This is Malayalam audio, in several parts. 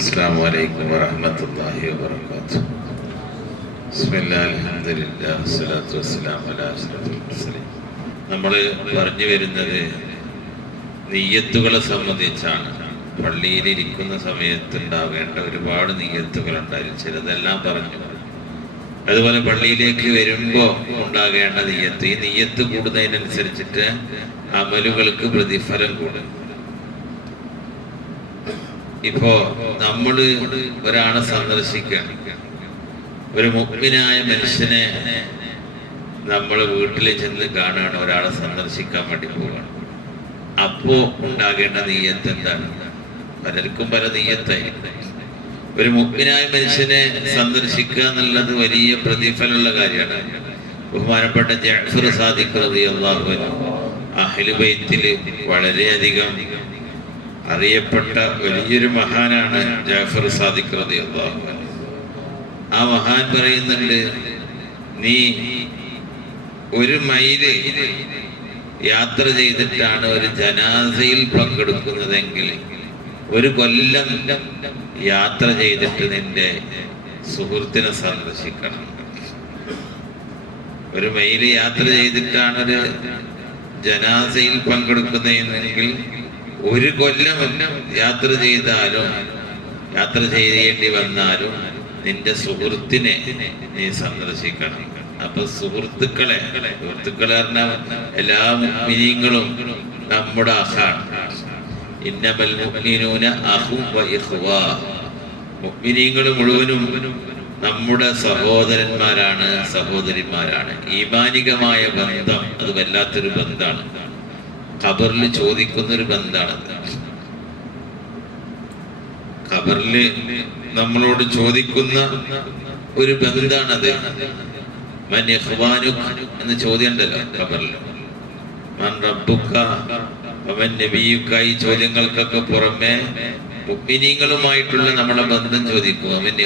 السلام عليكم ورحمة الله وبركاته بسم الله الحمد لله والصلاة والسلام على أشرف المرسلين നമ്മൾ പറഞ്ഞു വരുന്നത് നെയ്യത്തുകളെ സംബന്ധിച്ചാണ് പള്ളിയിൽ ഇരിക്കുന്ന സമയത്ത് ഉണ്ടാവേണ്ട ഒരുപാട് നെയ്യത്തുകൾ ഉണ്ടായിരുന്നു ചിലതെല്ലാം പറഞ്ഞു അതുപോലെ പള്ളിയിലേക്ക് വരുമ്പോൾ ഉണ്ടാകേണ്ട നെയ്യത്ത് ഈ നെയ്യത്ത് കൂടുന്നതിനനുസരിച്ചിട്ട് അമലുകൾക്ക് പ്രതിഫലം കൂടും ഇപ്പോ നമ്മൾ ഒരാളെ സന്ദർശിക്കുക ഒരു മുഗ്മിനായ മനുഷ്യനെ നമ്മൾ വീട്ടിൽ ചെന്ന് കാണുകയാണ് ഒരാളെ സന്ദർശിക്കാൻ വേണ്ടി പോവുകയാണ് അപ്പോ ഉണ്ടാകേണ്ട നെയ്യത്ത് എന്താണ്? പലർക്കും പല നെയ്യത്തായിരിക്കും ഒരു മുഗ്മിനായ മനുഷ്യനെ സന്ദർശിക്കുക എന്നുള്ളത് വലിയ പ്രതിഫലമുള്ള കാര്യമാണ്. ബഹുമാനപ്പെട്ട ജാഫർ സാദിഖ് റതി അൻഹു അഹ്ലു ബൈത്തിൽ വളരെയധികം അറിയപ്പെട്ട വലിയൊരു മഹാനാണ് ജാഫർ സാദിഖ് റളിയല്ലാഹു അൻഹു. ആ മഹാൻ പറയുന്നുണ്ട് നീ ഒരു മൈൽ യാത്ര ചെയ്തിട്ടാണ് ഒരു ജനാസയിൽ പങ്കെടുക്കുന്നതെങ്കിൽ ഒരു കൊല്ലം യാത്ര ചെയ്തിട്ട് നിന്റെ സുഹൃത്തിനെ സന്ദർശിക്കണം. ഒരു മൈൽ യാത്ര ചെയ്തിട്ടാണ് ഒരു ജനാസയിൽ പങ്കെടുക്കുന്നതെങ്കിൽ ഒരു കൊല്ലം യാത്ര ചെയ്താലും യാത്ര ചെയ്യേണ്ടി വന്നാലും നിന്റെ സുഹൃത്തിനെ നീ സന്ദർശിക്കണം. അപ്പൊ സുഹൃത്തുക്കളെ സുഹൃത്തുക്കളെ പറഞ്ഞാൽ എല്ലാ മുഗ്മിനീങ്ങളും നമ്മുടെ അഹാണ് ഇന്നമൽ മുഗ്മിനൂന അഹും മുഴുവനും നമ്മുടെ സഹോദരന്മാരാണ് സഹോദരിമാരാണ്. ഈമാനികമായ ബന്ധം അത് വല്ലാത്തൊരു ബന്ധമാണ് ഖബറിൽ ചോദിക്കുന്ന ഒരു ബന്ധാണ്. ഖബറിൽ നമ്മളോട് ചോദിക്കുന്ന ഒരു ബന്ധാണത്. എന്ന് ചോദ്യം ഉണ്ടല്ലോ ഖബറിൽ ഈ ചോദ്യങ്ങൾക്കൊക്കെ പുറമെ മുഗ്മിനീങ്ങളുമായിട്ടുള്ള നമ്മളെ ബന്ധം ചോദിക്കും. അവൻ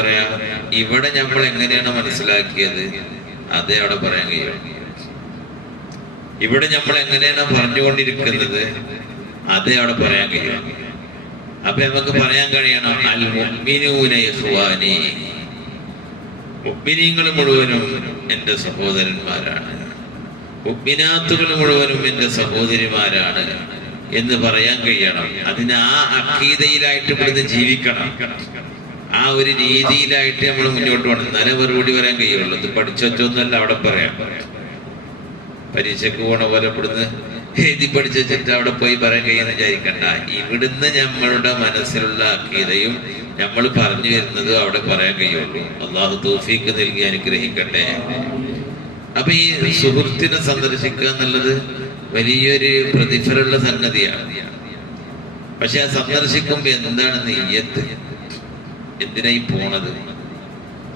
പറയാ? ഇവിടെ നമ്മൾ എങ്ങനെയാണ് മനസ്സിലാക്കിയത്? അതേ അവിടെ പറയാൻ കഴിയും. ഇവിടെ നമ്മൾ എങ്ങനെയാണ് പറഞ്ഞുകൊണ്ടിരിക്കുന്നത്? അതേ അവിടെ പറയാൻ കഴിയും. അപ്പൊ നമുക്ക് പറയാൻ കഴിയണം അൽ മുഴുവനും എന്റെ സഹോദരന്മാരാണ്. മുഅ്മിനാത്തുകൾ മുഴുവനും എന്റെ സഹോദരിമാരാണ് എന്ന് പറയാൻ കഴിയണം. അതിന് ആ അക്കീതയിലായിട്ട് ഇവിടുന്ന് ജീവിക്കണം. ആ ഒരു രീതിയിലായിട്ട് നമ്മൾ മുന്നോട്ട് പോകണം. എന്നാലേ മറുപടി പറയാൻ കഴിയുള്ളൂ. ഇത് പഠിച്ചൊന്നല്ല അവിടെ പറയാം. പരീക്ഷയ്ക്ക് ഇവിടുന്ന് എഴുതി പഠിച്ചു വെച്ചിട്ട് അവിടെ പോയി പറയാൻ കഴിയുന്ന വിചാരിക്കണ്ട. ഇവിടുന്ന് നമ്മളുടെ മനസ്സിലുള്ള അക്കീതയും നമ്മൾ പറഞ്ഞു വരുന്നത് അവിടെ പറയാൻ കഴിയുള്ളൂ. അള്ളാഹു തോഫീക്ക് നൽകി അനുഗ്രഹിക്കട്ടെ. അപ്പൊ ഈ സുഹൃത്തിനെ സന്ദർശിക്കുക എന്നുള്ളത് വലിയൊരു പ്രതിഫലമുള്ള സംഗതിയാണ്. പക്ഷെ ആ സന്ദർശിക്കുമ്പോ എന്താണ് നെയ്യത്ത്? എന്തിനായി പോണത്?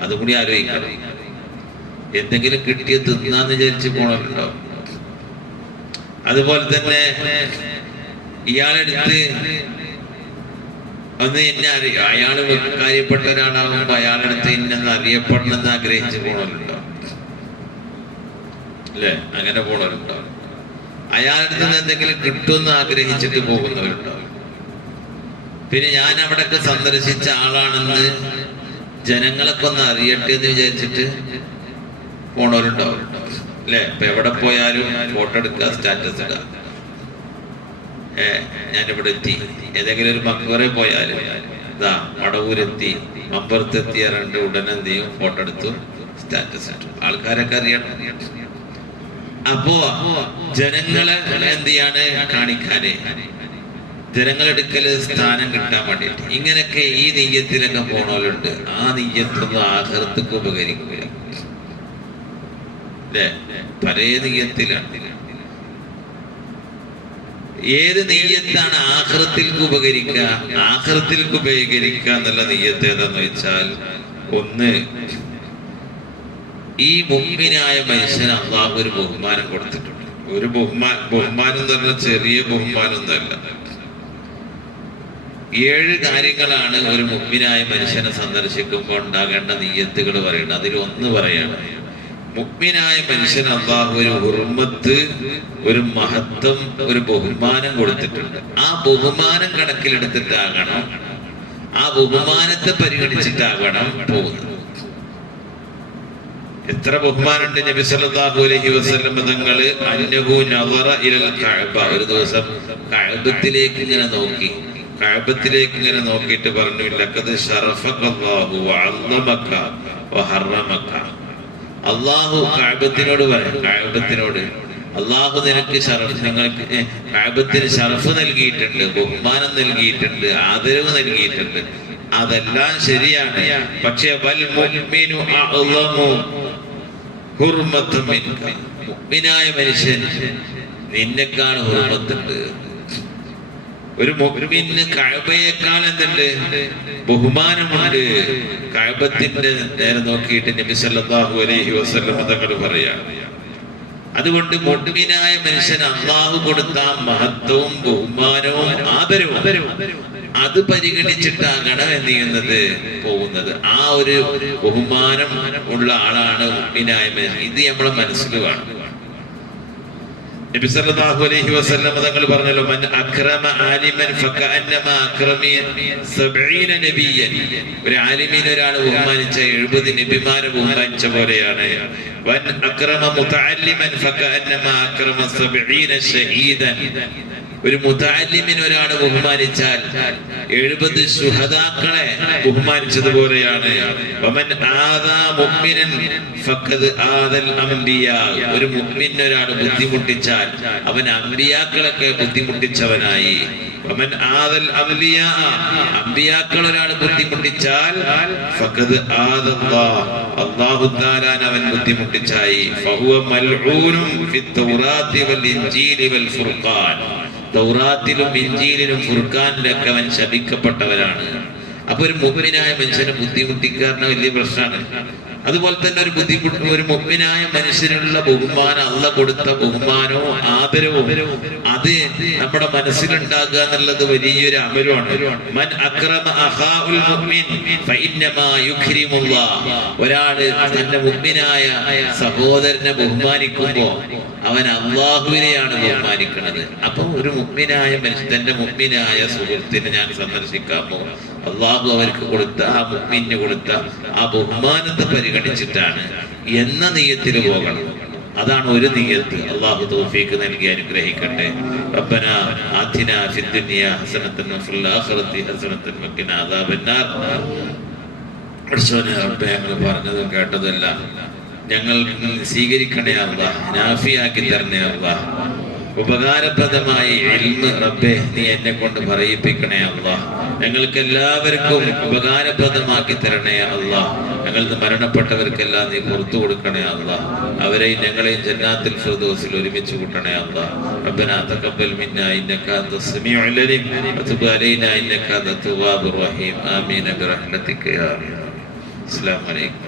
അതുകൂടി ആലോചിക്കണം. എന്തെങ്കിലും കിട്ടിയ തിന്നാന്ന് വിചാരിച്ച് പോണവരുണ്ടാവും അതുപോലെ തന്നെ ഇയാളെടുത്ത് ഒന്ന് എന്നെ അറിയാം അയാൾ കാര്യപ്പെട്ട ഒരാളാകുമ്പോ അയാളെടുത്ത് ഇന്നെന്ന് അറിയപ്പെടണമെന്ന് ആഗ്രഹിച്ച് പോണവരുണ്ടോ? അല്ലേ? അങ്ങനെ പോണവരുണ്ടോ? അയാളെടുത്ത് നിന്ന് എന്തെങ്കിലും കിട്ടുമെന്ന് ആഗ്രഹിച്ചിട്ട് പോകുന്നവരുണ്ടാവും പിന്നെ ഞാൻ അവിടെയൊക്കെ സന്ദർശിച്ച ആളാണെന്ന് ജനങ്ങളൊക്കെ ഒന്ന് അറിയട്ടെ എന്ന് വിചാരിച്ചിട്ട് പോണവരുണ്ടാവും അല്ലെ? ഇപ്പൊ എവിടെ പോയാലും ഫോട്ടോ എടുക്കുക സ്റ്റാറ്റസ് ഇടുക. ഏ ഞാനിവിടെ എത്തി. ഏതെങ്കിലും ഒരു മക്ബറെ പോയാലും ഇതാ മടവൂരെത്തി മമ്പറത്തെത്തിയ രണ്ട് ഉടനെ എന്ത് ചെയ്യും? ഫോട്ടോ എടുത്തു സ്റ്റാറ്റസ് ഇട്ടു. ആൾക്കാരൊക്കെ അറിയണം. അപ്പോ ജനങ്ങളെ എന്ത് ചെയ്യാണ്? കാണിക്കാന്. ജനങ്ങളെടുക്കൽ സ്ഥാനം കിട്ടാൻ വേണ്ടിയിട്ട്. ഇങ്ങനെയൊക്കെ ഈ നെയ്യത്തിലൊക്കെ പോണവരുണ്ട്. ആ നെയ്യത്തൊന്നും ആഹൃത്തക്ക് ഉപകരിക്കില്ല ഏത് നെയ്യത്താണ് ആഹൃത്തിൽക്ക് ഉപകരിക്കുക ആഹൃത്തിൽക്ക് ഉപകരിക്കുക എന്നുള്ള നെയ്യത്ത് ഏതാന്ന് വെച്ചാൽ ഒന്ന് ഈ മുമ്പിനായ മനുഷ്യന് അള്ളാഹു ഒരു ബഹുമാനം കൊടുത്തിട്ടുണ്ട്. ഒരു ബഹുമാ ബഹുമാനം എന്ന് ചെറിയ തന്നെ ഏഴ് കാര്യങ്ങളാണ് ഒരു മുമ്പിനായ മനുഷ്യനെ സന്ദർശിക്കുമ്പോൾ ഉണ്ടാകേണ്ട നെയ്യത്തുകൾ പറയുന്നത്. അതിൽ ഒന്ന് പറയാണ്. മുഗ്മിനായ മനുഷ്യൻ അള്ളാഹു ഒരു ഹുർമത്ത് ഒരു മഹത്വം ഒരു ബഹുമാനം കൊടുത്തിട്ടുണ്ട്. ആ ബഹുമാനം കണക്കിലെടുത്തിട്ടാകണം ആ ബഹുമാനത്തെ പരിഗണിച്ചിട്ടാകണം പോകുന്നത്. എത്ര ബഹുമാനുണ്ട് നബി സല്ലല്ലാഹു അലൈഹി വസല്ലം തങ്ങൾ? അന്നഹു നളറ ഇലൽ കഅബ. ഒരു ദിവസം കഅബത്തിലേക്ക് ഇങ്ങനെ നോക്കി. കഅബത്തിലേക്ക് ഇങ്ങനെ നോക്കിയിട്ട് പറഞ്ഞു ലഖദ് ശറഫകല്ലാഹു വഅല്ലമക വഹറമക അള്ളാഹു കാബത്തിനോട് പറയാം കാബത്തിനോട്. അള്ളാഹു നിനക്ക് ഷറഫ് നിങ്ങൾക്ക് കാബത്തിന് ഷറഫ് നൽകിയിട്ടുണ്ട് ബഹുമാനം നൽകിയിട്ടുണ്ട് ആദരവ് നൽകിയിട്ടുണ്ട്. അതെല്ലാം ശരിയാണ്. പക്ഷെ വൽ മുഅ്മിനു. മുഅ്മിനായ മനുഷ്യൻ നിന്നെക്കാണ് ഹുർമത്തുണ്ട്. ഒരു മുഅ്മിന് കഅബയേക്കാൾ എന്തുണ്ട്? ബഹുമാനമുണ്ട്. കഅബത്തിന്റെ നേരെ നോക്കിയിട്ട് നബി സല്ലല്ലാഹു അലൈഹി വസല്ലം തങ്ങൾ പറയാം അതുകൊണ്ട് മുഅ്മിനായ മനുഷ്യൻ അള്ളാഹു കൊടുത്ത മഹത്വവും ബഹുമാനവും ആദരവും അത് പരിഗണിച്ചിട്ടാകണം എന്ത് ചെയ്യുന്നത്? പോകുന്നത്. ആ ഒരു ബഹുമാനം ഉള്ള ആളാണ് മുഅ്മിനായ മനുഷ്യൻ. ഇത് നമ്മളെ മനസ്സിൽ വേണം. നബി സല്ലല്ലാഹു അലൈഹി വസല്ലം തങ്ങൾ പറഞ്ഞല്ലോ മൻ അക്രമ ആലിമൻ ഫകഅന്നമ അക്രമിയ 70 നബിയൻ ഒരു ആലിമീൻ ഒരാൾ ബഹുമാനിച്ച 70 നബിമാരെ ബഹുമാനിച്ച പോലെയാണ്. വൻ അക്രമ മുതഅല്ലിമൻ ഫകഅന്നമ അക്രമ 70 ഷഹീദൻ ഒരു മുതാലിമിന് ഒരാൾ ബഹുമാനിച്ചാൽ എഴുപത് ശുഹദാക്കളെ ബഹുമാനിച്ചതുപോലെയാണ്. ഒരു മുഅ്മിൻ ഒരാൾ ബുദ്ധിമുട്ടിച്ചാൽ അവൻ അമ്പിയാക്കളൊക്കെ ബുദ്ധിമുട്ടിച്ചവനായി. വമൻ ആദൽ അമ്പിയ അമ്പിയാക്കൾ ഒരാൾ ബുദ്ധിമുട്ടിച്ചാൽ ഫഖദ് ആദല്ലാഹ് അല്ലാഹു തആലാൻ അവൻ ബുദ്ധിമുട്ടിച്ചായി. ഫഹുവ മൽഊനും ഫിത് തൗറാത്തി വൽ ഇൻജീലി വൽ ഫുർഖാൻ. തൗറാത്തിലും ഇഞ്ചിയിലും ഫുർഖാനിലൊക്കെ അവൻ ശപിക്കപ്പെട്ടവരാണ് അപ്പൊ ഒരു മുബിനായ മനുഷ്യനെ ബുദ്ധിമുട്ടിക്കാരന വലിയ പ്രശ്നമാണ്. അതുപോലെ തന്നെ ഒരു ബുദ്ധിമുട്ട് ഒരു മൊമ്മിനായ മനുഷ്യനുള്ള ബഹുമാനം അല്ല കൊടുത്ത ബഹുമാനവും ആദരവും. അത് നമ്മുടെ മനസ്സിലുണ്ടാകുക എന്നുള്ളത് വലിയൊരു അമരമാണ് മൻ അക്രമ മുഅ്മിൻ ഫഇന്നമാ തന്റെ മുമ്പിനായ സഹോദരനെ ബഹുമാനിക്കുമ്പോ അവൻ അള്ളാഹുവിനെയാണ് ബഹുമാനിക്കുന്നത് അപ്പൊ ഒരു മുമ്പിനായ മനുഷ്യൻ തന്റെ മുമ്പിനായ സുഹൃത്തിനെ ഞാൻ സന്ദർശിക്കാമോ? അള്ളാഹു അവർക്ക് കൊടുത്ത ആ മുഗ്മിന് കൊടുത്ത ആ ബഹുമാനത്തെ പരിഗണിച്ചിട്ടാണ് എന്ന നീയത്തിൽ പോകണം. അതാണ് ഒരു നീയത്ത്. അള്ളാഹു തൗഫീക്ക് നൽകി അനുഗ്രഹിക്കട്ടെ. റബ്ബന ആതിന ഫിദ്ദുനിയ ഹസനത്തൻ വഫിൽ ആഖിറതി ഹസനത്തൻ വഖിന അദാബന്നാർ. പഠിച്ചോനെ റബ്ബെ ഞങ്ങൾ പറഞ്ഞതും കേട്ടതെല്ലാം ഞങ്ങൾ സ്വീകരിക്കണേ അല്ല നാഫിയാക്കി തരണേ അല്ല ഉപകാരപ്രദമായി ഇൽമ് റബ്ബെ നീ എന്നെ കൊണ്ട് പറയിപ്പിക്കണേ അല്ല ഞങ്ങൾക്ക് എല്ലാവർക്കും ഉപകാരപ്രദമാക്കി തരണേ അല്ല ഞങ്ങൾ മരണപ്പെട്ടവർക്കെല്ലാം നീ പുറത്തു കൊടുക്കണേ അല്ല അവരെയും ഞങ്ങളെയും ജന്നാത്തിൽ ഫിർദൗസിൽ ഒരുമിച്ച് കൂട്ടണേ അല്ല ربنا تقبل منا انك انت السميع العليم وتب علينا انك انت التواب الرحيم امين برحمتك يا ارحم السلام عليكم